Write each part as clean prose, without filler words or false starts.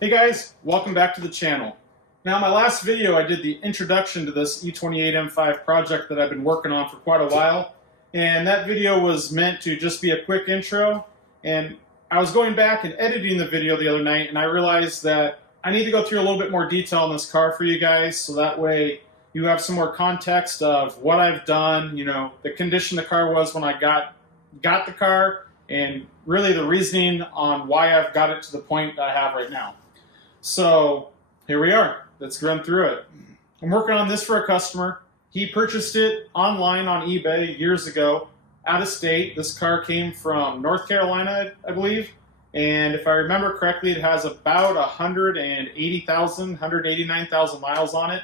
Hey guys, welcome back to the channel. Now, my last video I did the introduction to this E28 M5 project that I've been working on for quite a while, and that video was meant to just be a quick intro. And I was going back and editing the video the other night, and I realized that I need to go through a little bit more detail on this car for you guys, so that way you have some more context of what I've done, the condition the car was when I got the car, and really the reasoning on why I've got it to the point that I have right now. So here we are. Let's run through it. I'm working on this for a customer. He purchased it online on eBay years ago, out of state. This car came from North Carolina, I believe. And if I remember correctly, it has about 189,000 miles on it.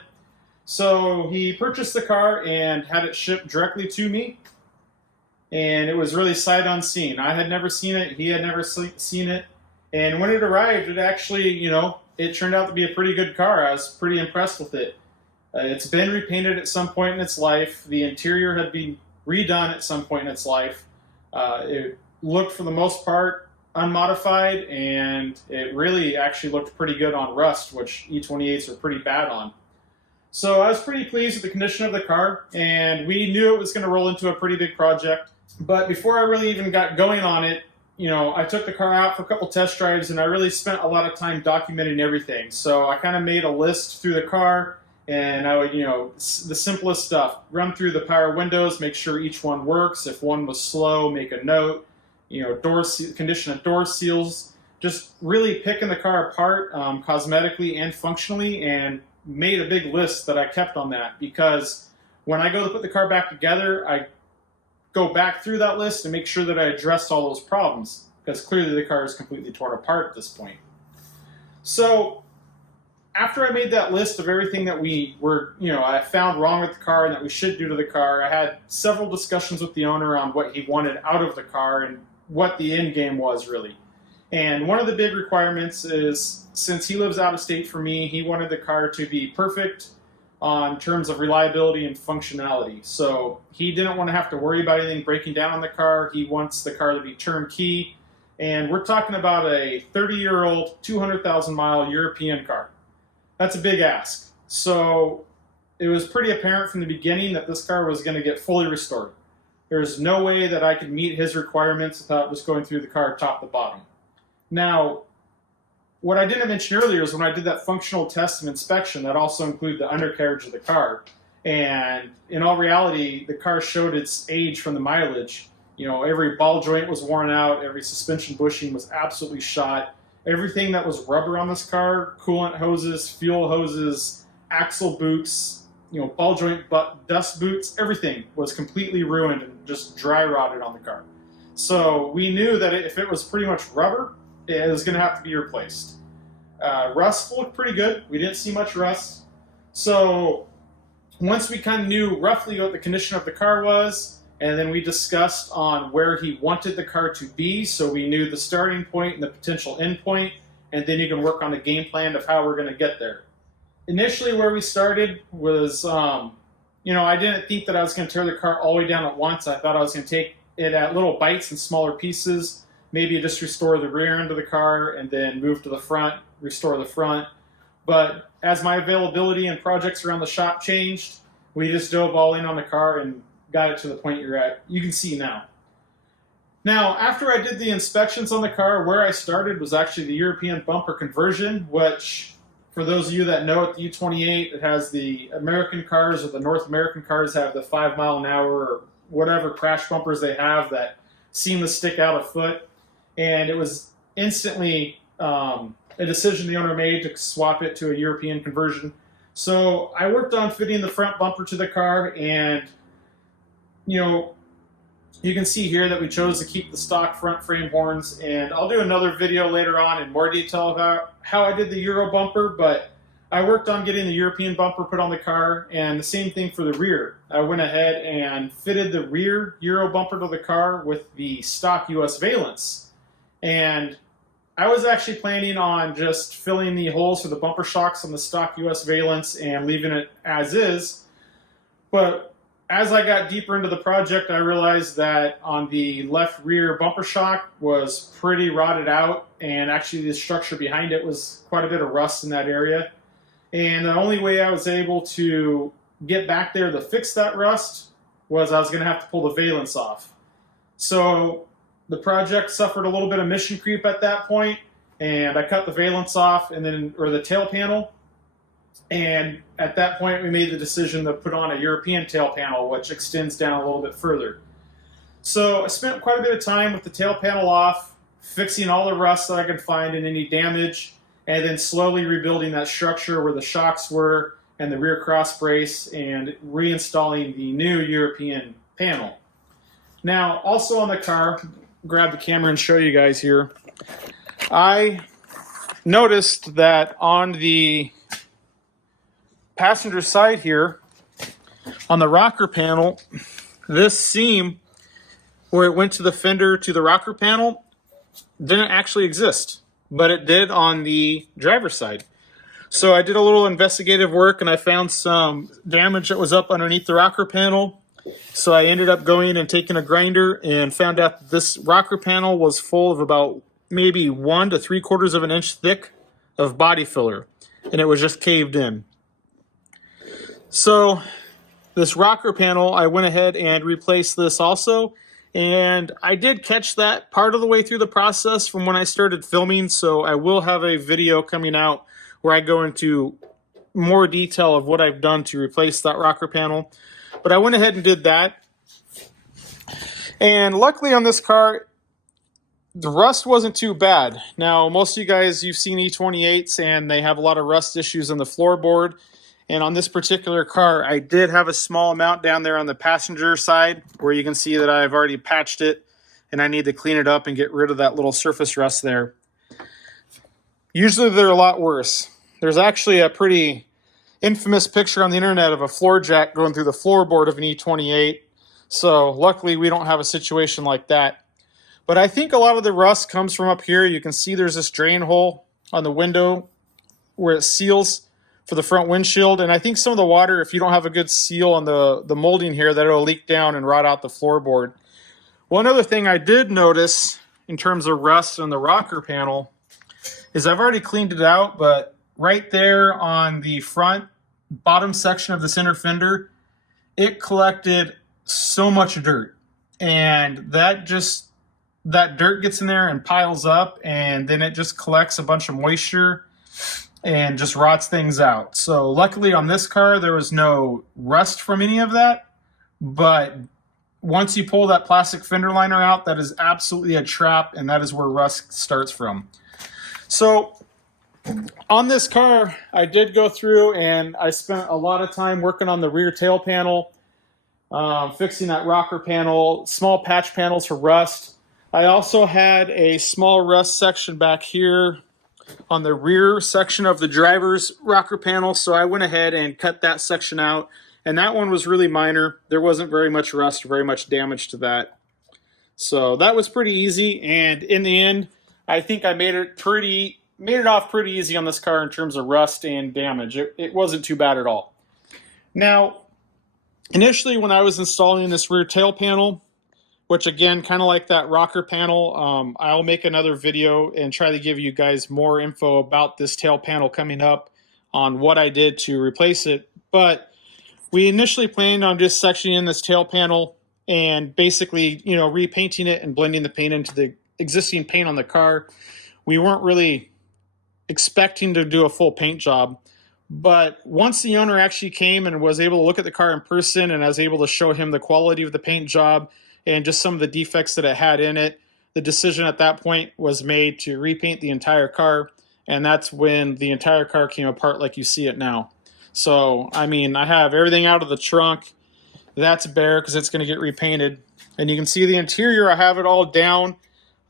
So he purchased the car and had it shipped directly to me. And it was really sight unseen. I had never seen it. He had never seen it. And when it arrived, it actually, it turned out to be a pretty good car. I was pretty impressed with it. It's been repainted at some point in its life. The interior had been redone at some point in its life. It looked, for the most part, unmodified, and it really actually looked pretty good on rust, which E28s are pretty bad on. So I was pretty pleased with the condition of the car, and we knew it was going to roll into a pretty big project. But before I really even got going on it, I took the car out for a couple test drives, and I really spent a lot of time documenting everything. So I kind of made a list through the car, and I would, the simplest stuff. Run through the power windows, make sure each one works. If one was slow, make a note. Condition of door seals. Just really picking the car apart cosmetically and functionally, and made a big list that I kept on that, because when I go to put the car back together, I go back through that list and make sure that I addressed all those problems, because clearly the car is completely torn apart at this point. So after I made that list of everything that I found wrong with the car and that we should do to the car, I had several discussions with the owner on what he wanted out of the car and what the end game was really. And one of the big requirements is, since he lives out of state from me, he wanted the car to be perfect on terms of reliability and functionality. So he didn't want to have to worry about anything breaking down on the car. He wants the car to be turnkey. And we're talking about a 30-year-old, 200,000-mile European car. That's a big ask. So it was pretty apparent from the beginning that this car was going to get fully restored. There's no way that I could meet his requirements without just going through the car top to bottom. Now, what I didn't mention earlier is when I did that functional test and inspection, that also included the undercarriage of the car. And in all reality, the car showed its age from the mileage. Every ball joint was worn out, every suspension bushing was absolutely shot. Everything that was rubber on this car, coolant hoses, fuel hoses, axle boots, ball joint dust boots, everything was completely ruined and just dry rotted on the car. So we knew that if it was pretty much rubber, it was going to have to be replaced. Rust looked pretty good. We didn't see much rust. So once we kind of knew roughly what the condition of the car was, and then we discussed on where he wanted the car to be, so we knew the starting point and the potential end point, and then you can work on a game plan of how we're going to get there. Initially, where we started was, I didn't think that I was going to tear the car all the way down at once. I thought I was going to take it at little bites and smaller pieces. Maybe just restore the rear end of the car and then move to the front, restore the front. But as my availability and projects around the shop changed, we just dove all in on the car and got it to the point you can see now. Now, after I did the inspections on the car, where I started was actually the European bumper conversion, which, for those of you that know it, the E28, it has the American cars, or the North American cars have the 5 mile an hour or whatever crash bumpers they have that seem to stick out a foot. And it was instantly a decision the owner made to swap it to a European conversion. So I worked on fitting the front bumper to the car, and you can see here that we chose to keep the stock front frame horns, and I'll do another video later on in more detail about how I did the Euro bumper, but I worked on getting the European bumper put on the car, and the same thing for the rear. I went ahead and fitted the rear Euro bumper to the car with the stock US valence. And I was actually planning on just filling the holes for the bumper shocks on the stock US valence and leaving it as is. But as I got deeper into the project, I realized that on the left rear bumper shock was pretty rotted out, and actually the structure behind it was quite a bit of rust in that area. And the only way I was able to get back there to fix that rust was I was going to have to pull the valence off. So the project suffered a little bit of mission creep at that point, and I cut the valence off, and then, or the tail panel. And at that point, we made the decision to put on a European tail panel, which extends down a little bit further. So I spent quite a bit of time with the tail panel off, fixing all the rust that I could find and any damage, and then slowly rebuilding that structure where the shocks were and the rear cross brace, and reinstalling the new European panel. Now, also on the car, grab the camera and show you guys here. I noticed that on the passenger side here, on the rocker panel, this seam where it went to the fender to the rocker panel didn't actually exist, but it did on the driver's side. So I did a little investigative work, and I found some damage that was up underneath the rocker panel. So I ended up going and taking a grinder and found out that this rocker panel was full of about maybe 1 to 3/4 of an inch thick of body filler, and it was just caved in. So this rocker panel, I went ahead and replaced this also, and I did catch that part of the way through the process from when I started filming, so I will have a video coming out where I go into more detail of what I've done to replace that rocker panel. But I went ahead and did that. And luckily on this car, the rust wasn't too bad. Now, most of you guys, you've seen E28s, and they have a lot of rust issues in the floorboard. And on this particular car, I did have a small amount down there on the passenger side where you can see that I've already patched it, and I need to clean it up and get rid of that little surface rust there. Usually they're a lot worse. There's actually a pretty infamous picture on the internet of a floor jack going through the floorboard of an E28. So luckily we don't have a situation like that. But I think a lot of the rust comes from up here. You can see there's this drain hole on the window where it seals for the front windshield. And I think some of the water, if you don't have a good seal on the molding here, that it'll leak down and rot out the floorboard. One other thing I did notice in terms of rust on the rocker panel is I've already cleaned it out, but right there on the front bottom section of the center fender, it collected so much dirt. And that dirt gets in there and piles up, and then it just collects a bunch of moisture and just rots things out. So luckily on this car, there was no rust from any of that. But once you pull that plastic fender liner out, that is absolutely a trap, and that is where rust starts from. So on this car, I did go through and I spent a lot of time working on the rear tail panel, fixing that rocker panel, small patch panels for rust. I also had a small rust section back here on the rear section of the driver's rocker panel, so I went ahead and cut that section out, and that one was really minor. There wasn't very much rust or very much damage to that. So that was pretty easy, and in the end, I think I made it off pretty easy on this car in terms of rust and damage. It wasn't too bad at all. Now, initially when I was installing this rear tail panel, which again, kind of like that rocker panel, I'll make another video and try to give you guys more info about this tail panel coming up on what I did to replace it. But we initially planned on just sectioning in this tail panel and basically, repainting it and blending the paint into the existing paint on the car. We weren't really expecting to do a full paint job, but once the owner actually came and was able to look at the car in person, and I was able to show him the quality of the paint job and just some of the defects that it had in it, the decision at that point was made to repaint the entire car, and that's when the entire car came apart like you see it now. So, I mean, I have everything out of the trunk. That's bare because it's going to get repainted. And you can see the interior, I have it all down.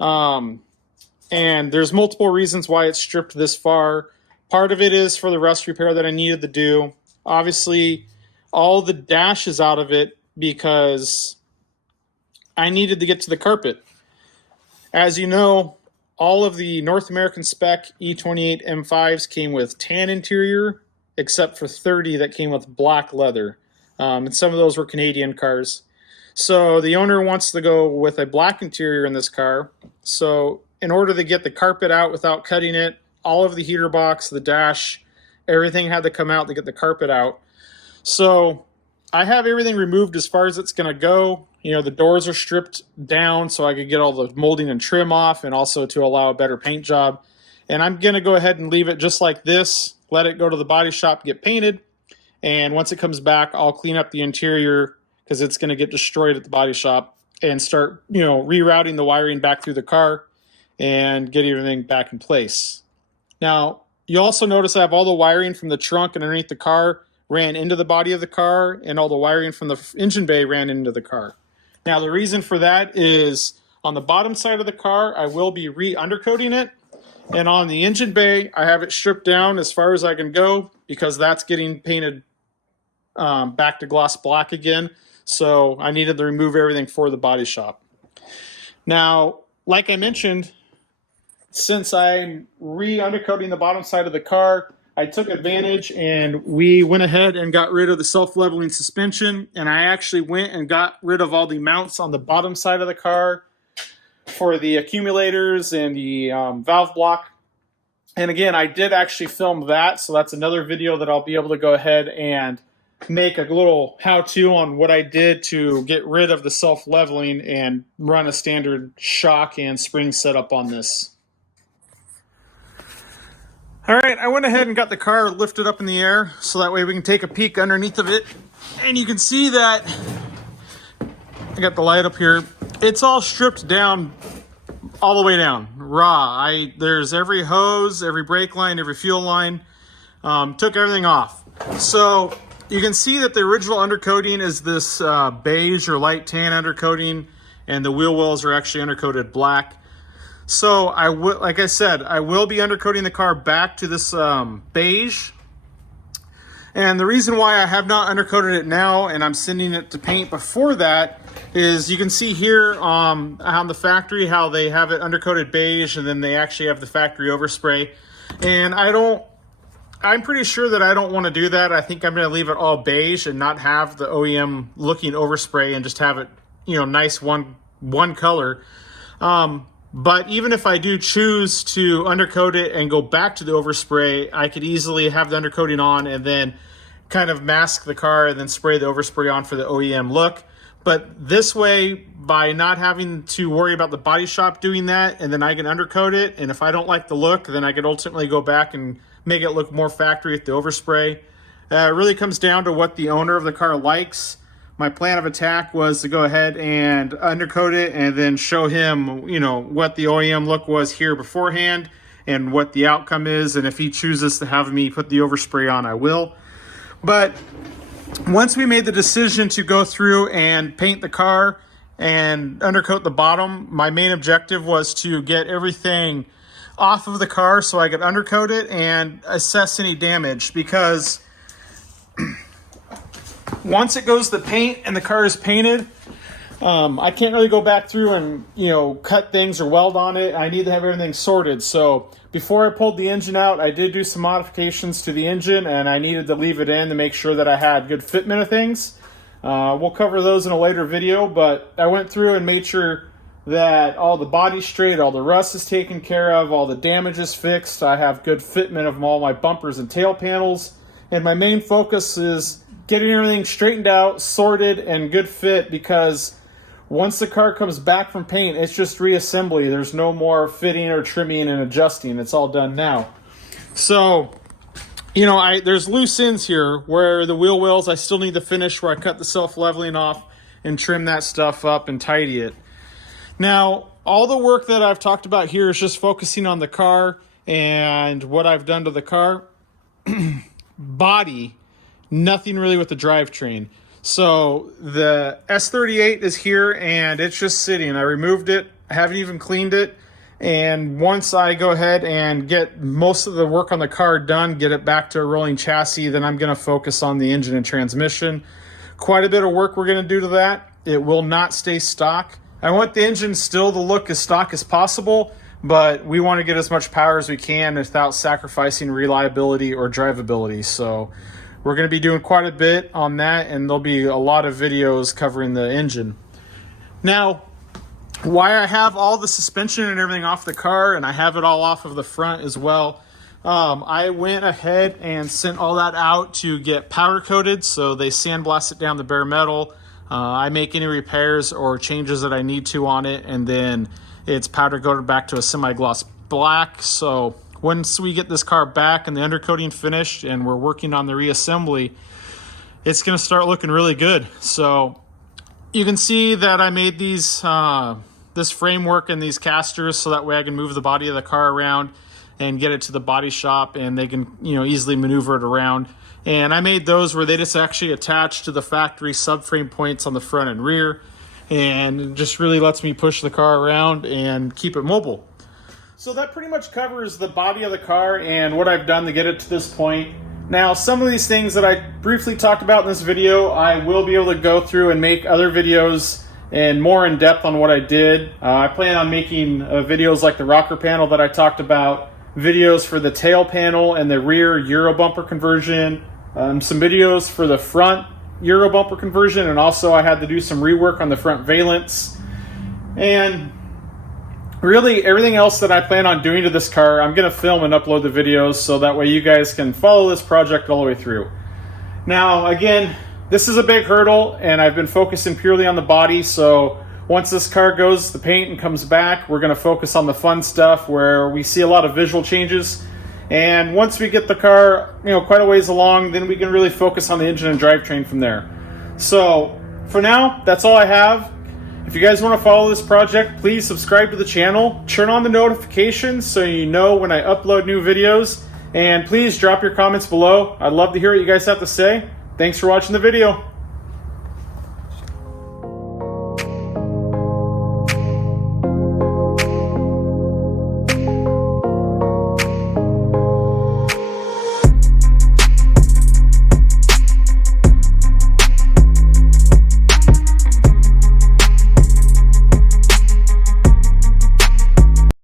And there's multiple reasons why it's stripped this far. Part of it is for the rust repair that I needed to do. Obviously, all the dash is out of it because I needed to get to the carpet. As you know, all of the North American spec E28 M5s came with tan interior, except for 30 that came with black leather. And some of those were Canadian cars. So the owner wants to go with a black interior in this car. So in order to get the carpet out without cutting it, all of the heater box, the dash, everything had to come out to get the carpet out. So I have everything removed as far as it's going to go. You know, the doors are stripped down so I could get all the molding and trim off, and also to allow a better paint job. And I'm going to go ahead and leave it just like this, let it go to the body shop, get painted. And once it comes back, I'll clean up the interior because it's going to get destroyed at the body shop, and start, you know, rerouting the wiring back through the car and get everything back in place. Now, you also notice I have all the wiring from the trunk and underneath the car ran into the body of the car, and all the wiring from the engine bay ran into the car. Now, the reason for that is on the bottom side of the car, I will be re-undercoating it. And on the engine bay, I have it stripped down as far as I can go because that's getting painted back to gloss black again. So I needed to remove everything for the body shop. Now, like I mentioned, since I'm re-undercoating the bottom side of the car, I took advantage and we went ahead and got rid of the self-leveling suspension, and I actually went and got rid of all the mounts on the bottom side of the car for the accumulators and the valve block. And again, I did actually film that, so that's another video that I'll be able to go ahead and make a little how-to on what I did to get rid of the self-leveling and run a standard shock and spring setup on this. All right, I went ahead and got the car lifted up in the air so that way we can take a peek underneath of it. And you can see that, I got the light up here, it's all stripped down all the way down, raw. There's every hose, every brake line, every fuel line, took everything off. So you can see that the original undercoating is this beige or light tan undercoating, and the wheel wells are actually undercoated black. So like I said, I will be undercoating the car back to this beige. And the reason why I have not undercoated it now and I'm sending it to paint before that is you can see here on the factory how they have it undercoated beige, and then they actually have the factory overspray. And I'm pretty sure that I don't want to do that. I think I'm going to leave it all beige and not have the OEM looking overspray and just have it, you know, nice one color. But even if I do choose to undercoat it and go back to the overspray, I could easily have the undercoating on and then kind of mask the car and then spray the overspray on for the OEM look. But this way, by not having to worry about the body shop doing that, and then I can undercoat it, and if I don't like the look, then I can ultimately go back and make it look more factory with the overspray. It really comes down to what the owner of the car likes. My plan of attack was to go ahead and undercoat it and then show him, you know, what the OEM look was here beforehand and what the outcome is. And if he chooses to have me put the overspray on, I will. But once we made the decision to go through and paint the car and undercoat the bottom, my main objective was to get everything off of the car so I could undercoat it and assess any damage, because once it goes to paint and the car is painted, I can't really go back through and, you know, cut things or weld on it. I need to have everything sorted. So before I pulled the engine out, I did do some modifications to the engine, and I needed to leave it in to make sure that I had good fitment of things. We'll cover those in a later video, but I went through and made sure that all the body's straight, all the rust is taken care of, all the damage is fixed. I have good fitment of all my bumpers and tail panels, and my main focus is getting everything straightened out, sorted, and good fit, because once the car comes back from paint, it's just reassembly. There's no more fitting or trimming and adjusting. It's all done now. So, you know, there's loose ends here where the wheel wells I still need to finish, where I cut the self-leveling off and trim that stuff up and tidy it. Now, all the work that I've talked about here is just focusing on the car and what I've done to the car. Body, nothing really with the drivetrain. So the S38 is here and it's just sitting. I removed it. I haven't even cleaned it. And once I go ahead and get most of the work on the car done, get it back to a rolling chassis, then I'm going to focus on the engine and transmission. Quite a bit of work we're going to do to that. It will not stay stock. I want the engine still to look as stock as possible, but we want to get as much power as we can without sacrificing reliability or drivability. So we're going to be doing quite a bit on that, and there'll be a lot of videos covering the engine. Now, why I have all the suspension and everything off the car, and I have it all off of the front as well, I went ahead and sent all that out to get powder coated, so they sandblast it down the bare metal. I make any repairs or changes that I need to on it, and then it's powder coated back to a semi-gloss black. So once we get this car back and the undercoating finished and we're working on the reassembly, it's going to start looking really good. So you can see that I made these this framework and these casters so that way I can move the body of the car around and get it to the body shop, and they can, you know, easily maneuver it around. And I made those where they just actually attach to the factory subframe points on the front and rear, and it just really lets me push the car around and keep it mobile. So that pretty much covers the body of the car and what I've done to get it to this point. Now, some of these things that I briefly talked about in this video, I will be able to go through and make other videos and more in depth on what I did. I plan on making videos like the rocker panel that I talked about, videos for the tail panel and the rear Euro bumper conversion, some videos for the front Euro bumper conversion, and also I had to do some rework on the front valence. And really everything else that I plan on doing to this car, I'm going to film and upload the videos so that way you guys can follow this project all the way through. Now, again, this is a big hurdle, and I've been focusing purely on the body, so once this car goes the paint and comes back, we're going to focus on the fun stuff where we see a lot of visual changes. And once we get the car, you know, quite a ways along, then we can really focus on the engine and drivetrain from there. So for now, that's all I have. If you guys want to follow this project, please subscribe to the channel, turn on the notifications so you know when I upload new videos, and please drop your comments below. I'd love to hear what you guys have to say. Thanks for watching the video.